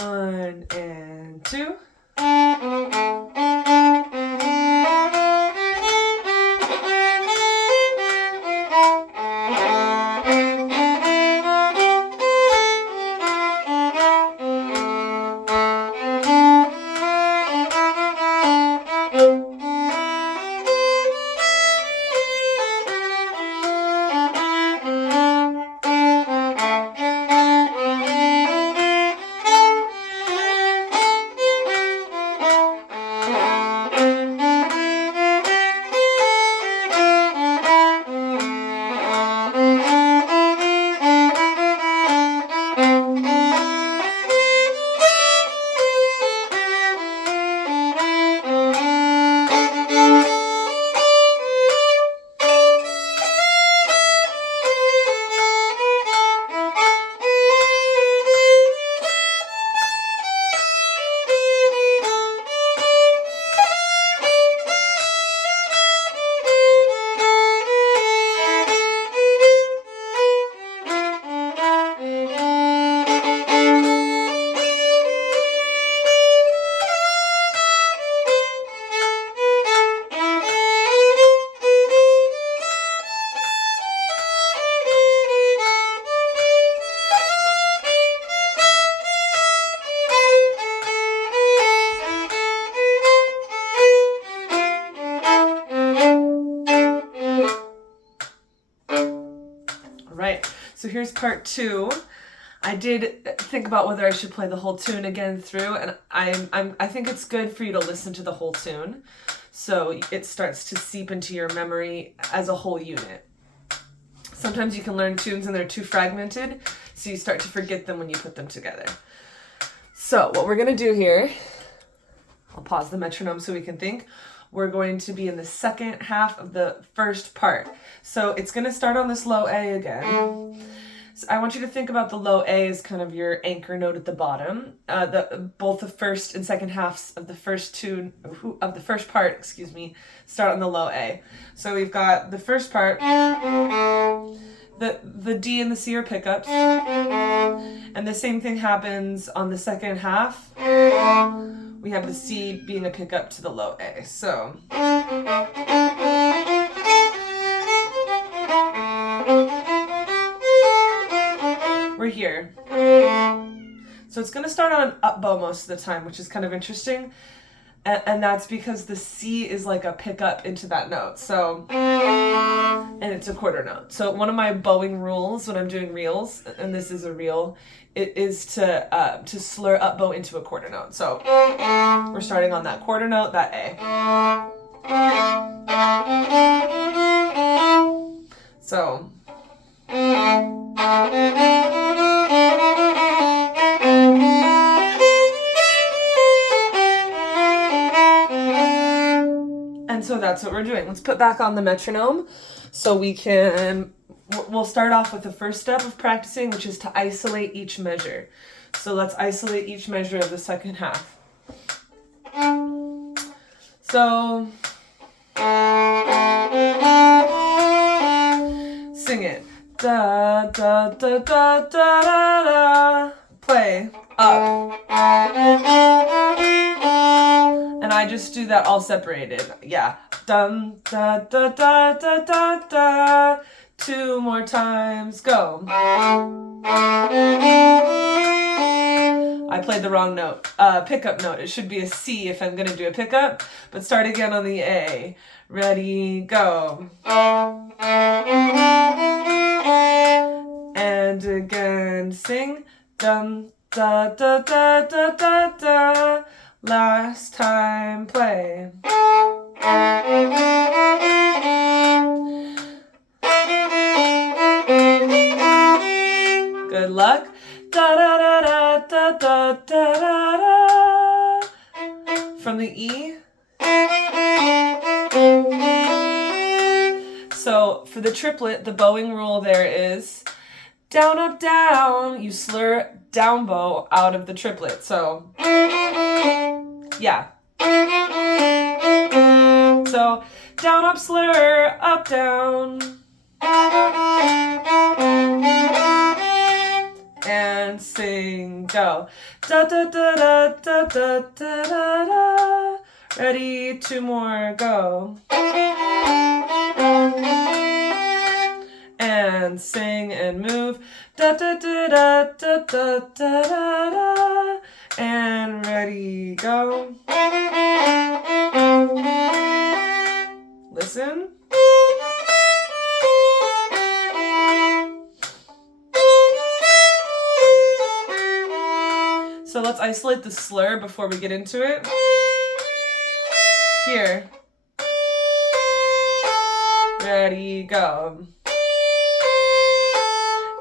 1 and 2. So here's part 2. I did think about whether I should play the whole tune again through, and I think it's good for you to listen to the whole tune, so it starts to seep into your memory as a whole unit. Sometimes you can learn tunes and they're too fragmented, so you start to forget them when you put them together. So what we're gonna do here, I'll pause the metronome so we can think. We're going to be in the second half of the first part. So it's going to start on this low A again. So I want you to think about the low A as kind of your anchor note at the bottom. Both the first and second halves of the first part, start on the low A. So we've got the first part, the D and the C are pickups, and the same thing happens on the second half. We have the C being a pickup to the low A. So we're here. So it's going to start on an up bow most of the time, which is kind of interesting. And that's because the C is like a pickup into that note. So, and it's a quarter note. So one of my bowing rules when I'm doing reels, and this is a reel, it is to slur up bow into a quarter note. So we're starting on that quarter note, that A. So. And so that's what we're doing. Let's put back on the metronome so we'll start off with the first step of practicing, which is to isolate each measure. So let's isolate each measure of the second half. So, sing it. Da, da, da, da, da, da, da. Play. Up. And I just do that all separated. Yeah. Dum, da, da, da, da, da, da. 2 more times. Go. I played the wrong note. Pickup note. It should be a C if I'm going to do a pickup. But start again on the A. Ready, go. And again, sing. Dum, da, da, da, da, da, da. Last time, play. Good luck. Da da da da da da da da. From the E. So for the triplet, the bowing rule there is down, up, down. You slur down bow out of the triplet. So, yeah. So, down, up, slur, up, down. And sing, go. Da da da da da da da da da. Ready, 2 more, go. And sing and move. Da da da da da da da da da. And ready, go. Listen. So let's isolate the slur before we get into it. Here. Ready, go.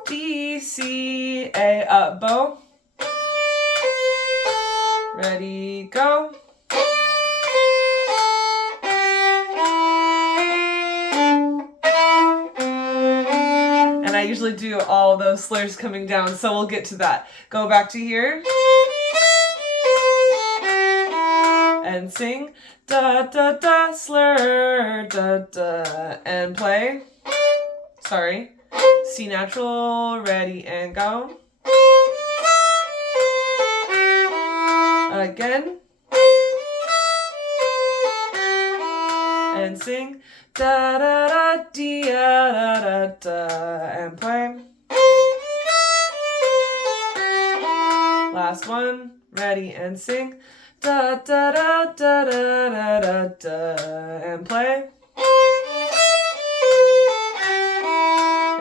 D, C, A, up, bow. Ready, go. And I usually do all those slurs coming down, so we'll get to that. Go back to here. And sing. Da, da, da, slur, da, da, and play. Sorry. C natural, ready, and go. Again. And sing. Da, da, da, dee, da, da, da, and play. Last one. Ready, and sing. Da, da, da, da, da, da, da, da, and play.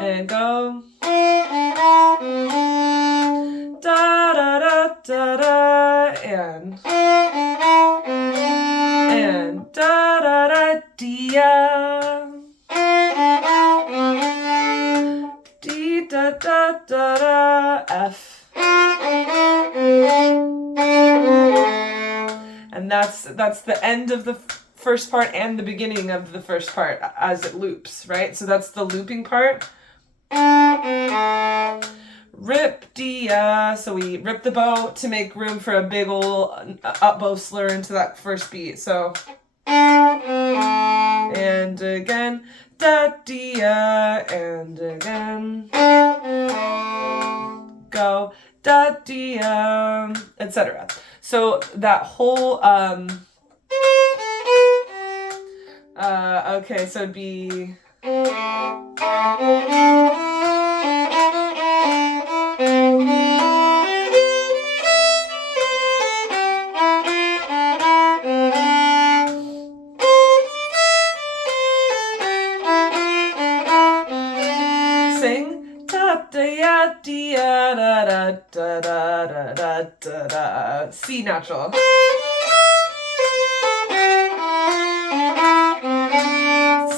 And go. Da, da, da, da, da, and da, da, da, dia. D, da, da, da, da, F. And that's the end of the first part and the beginning of the first part as it loops, right? So that's the looping part. Rip, dia. So we rip the bow to make room for a big ol' up bow slur into that first beat. So, and again, da, dia, and again, go, da, dia, etc. So that whole, okay, so it'd be, sing, da, da, da, da, da, da, da, da, da, da, C natural.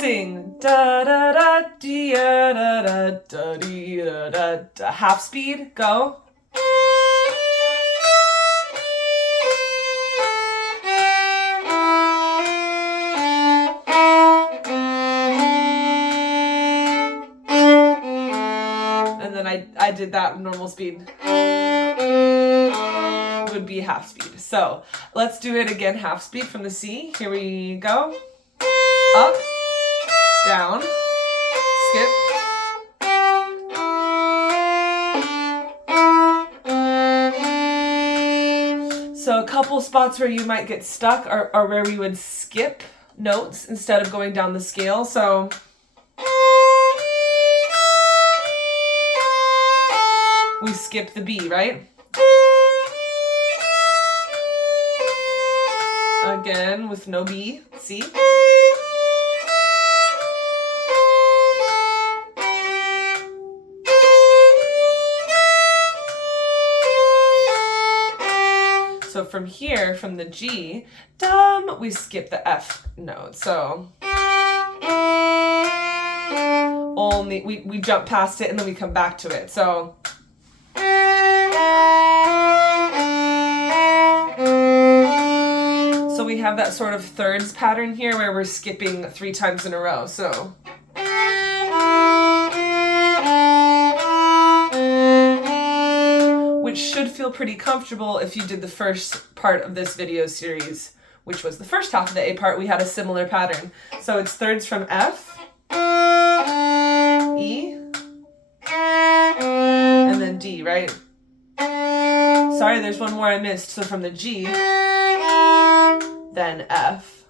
Sing, da, da, da, dee, da, da, da, dee, da, da, da. Half speed, go. And then I did that normal speed. Would be half speed. So let's do it again, half speed from the C. Here we go. Up, down, skip. So a couple spots where you might get stuck are where we would skip notes instead of going down the scale. So we skip the B, right? Again with no B, C. So from here, from the G, we skip the F note. So only we jump past it and then we come back to it. So we have that sort of thirds pattern here where we're skipping 3 times in a row. So which should feel pretty comfortable if you did the first part of this video series, which was the first half of the A part. We had a similar pattern. So it's thirds from F, E, and then D, right? So sorry, there's one more I missed. So from the G, then F,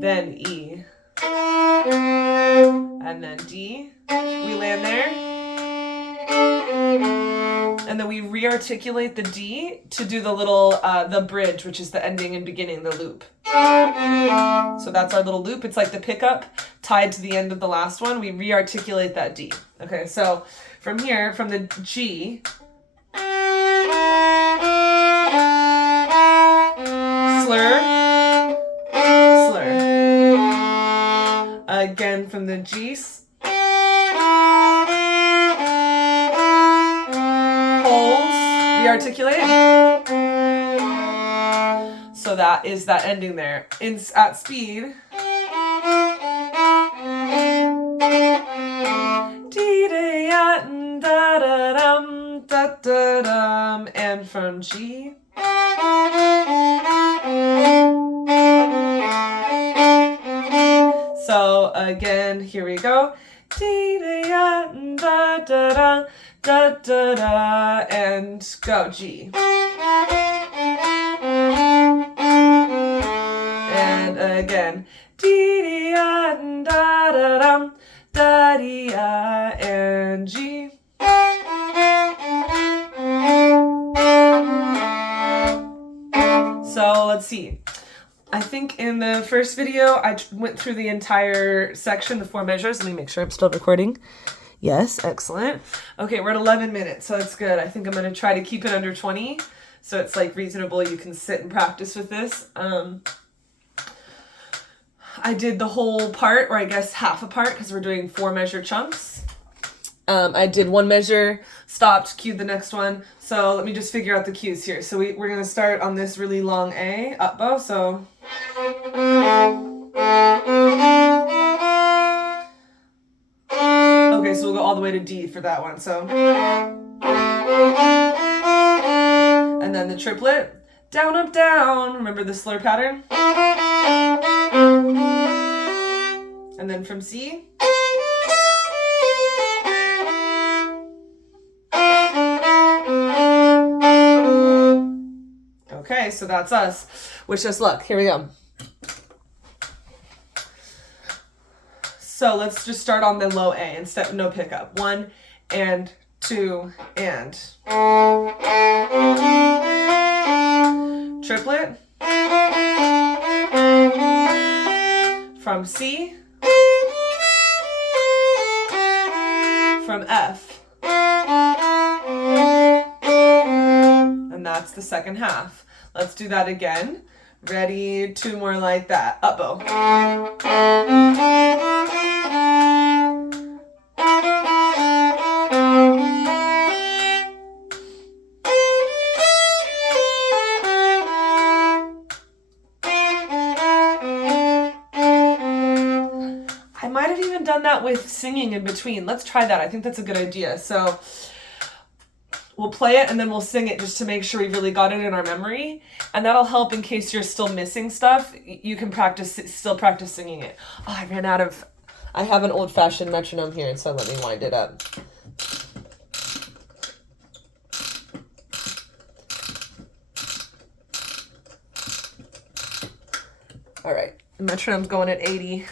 then E, and then D. We land there. And then we re-articulate the D to do the little, the bridge, which is the ending and beginning, the loop. So that's our little loop. It's like the pickup tied to the end of the last one. We re-articulate that D. Okay, so from here, from the G, slur, slur. Again from the G, holds, re-articulate. So that is that ending there. At speed. And from G. So again, here we go. And go G. And again. And G. So let's see. I think in the first video, I went through the entire section, the 4 measures. Let me make sure I'm still recording. Yes, excellent. Okay, we're at 11 minutes, so that's good. I think I'm going to try to keep it under 20, so it's like reasonable. You can sit and practice with this. I did the whole part, or I guess half a part, because we're doing 4 measure chunks. I did 1 measure, stopped, cued the next one. So let me just figure out the cues here. So we're going to start on this really long A, up bow. So okay, so we'll go all the way to D for that one. So and then the triplet, down, up, down. Remember the slur pattern? And then from C. Okay, so that's us. Wish us luck. Here we go. So let's just start on the low A instead, no pickup. 1 and 2 and. Triplet. From C. From F. And that's the second half. Let's do that again. Ready? 2 more like that. Up bow. I might have even done that with singing in between. Let's try that. I think that's a good idea. So we'll play it and then we'll sing it just to make sure we really got it in our memory. And that'll help in case you're still missing stuff. You can still practice singing it. Oh, I have an old-fashioned metronome here, so let me wind it up. All right, the metronome's going at 80.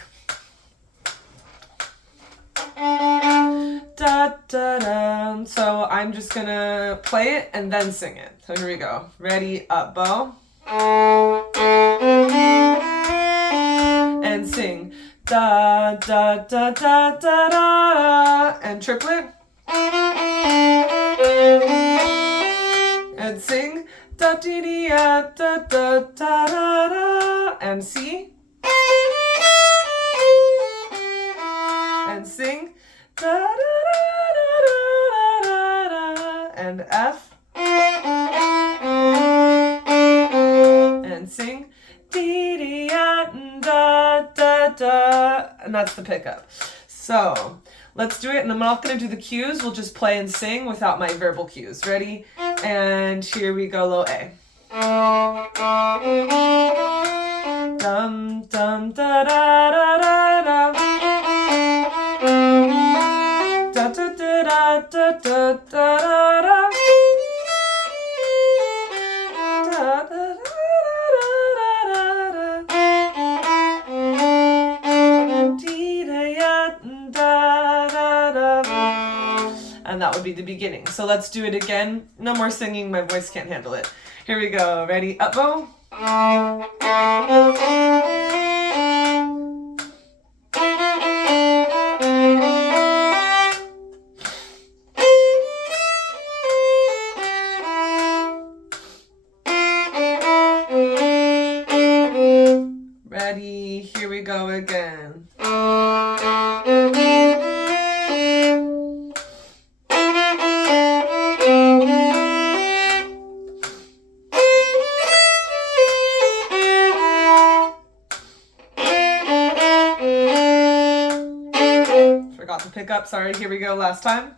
Da, da, da. So I'm just gonna play it and then sing it. So here we go. Ready, up bow. And sing. Da, da, da, da, da, da. And triplet. And sing. Da, dee, dee, da, da, da, da, da. And C. And sing. Da, da, da, da, da, da, da, and F. And sing. Dee, dee, da, da, da. And that's the pickup. So let's do it. And I'm not going to do the cues. We'll just play and sing without my verbal cues. Ready? And here we go, low A. Dum, dum, da, da, da, da, da. Da, da, da, da, da, da, da, da. and that would be the beginning. So let's do it again. No more singing, my voice can't handle it. Here we go. Ready? Up bow. Ready? Here we go again. Forgot to pick up. Sorry. Here we go. Last time.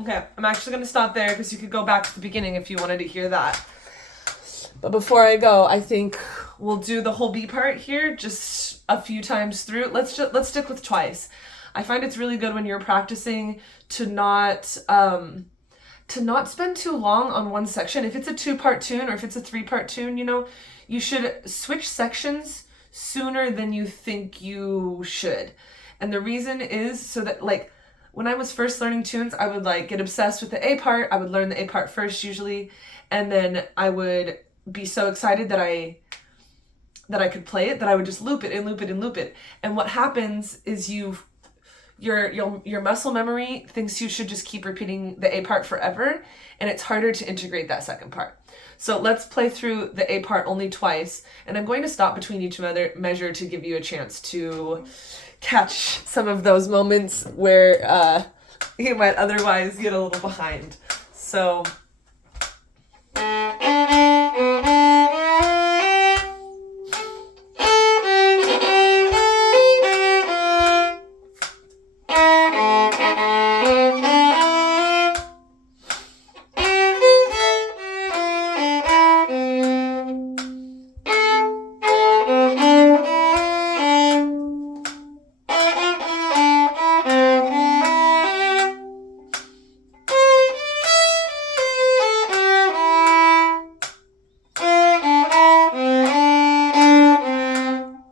Okay, I'm actually going to stop there because you could go back to the beginning if you wanted to hear that. But before I go, I think we'll do the whole B part here just a few times through. Let's stick with twice. I find it's really good when you're practicing to not spend too long on one section. If it's a 2-part tune or if it's a 3-part tune, you know, you should switch sections sooner than you think you should. And the reason is so that, like, when I was first learning tunes, I would like get obsessed with the A part. I would learn the A part first usually, and then I would be so excited that I could play it that I would just loop it and loop it and loop it. And what happens is your muscle memory thinks you should just keep repeating the A part forever, and it's harder to integrate that second part. So let's play through the A part only twice, and I'm going to stop between each measure to give you a chance to catch some of those moments where you might otherwise get a little behind. So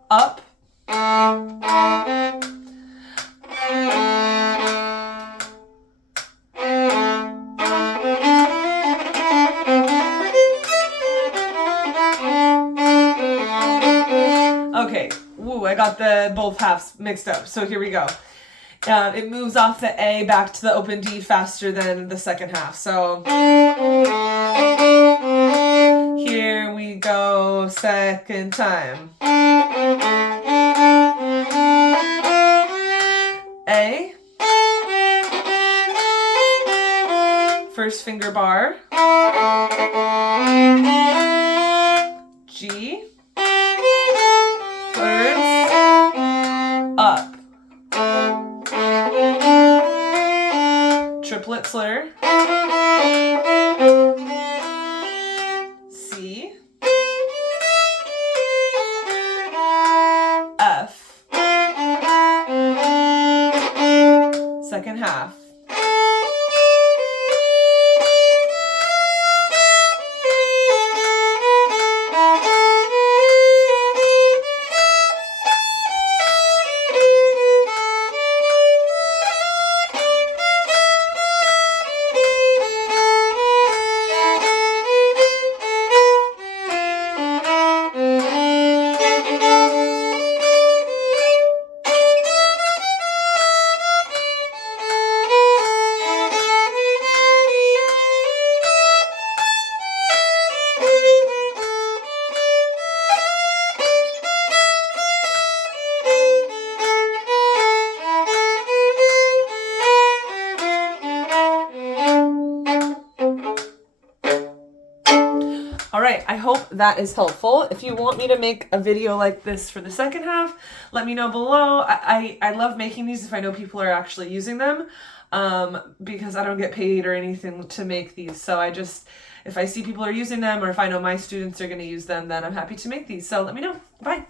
up, okay, woo, I got the both halves mixed up, so here we go. It moves off the A back to the open D faster than the second half, so here we go, second time. A, first finger bar, G, thirds, up, triplet slur, C, F, second half, I hope that is helpful. If you want me to make a video like this for the second half, let me know below. I love making these if I know people are actually using them, because I don't get paid or anything to make these. So if I see people are using them, or if I know my students are going to use them, then I'm happy to make these. So let me know. Bye.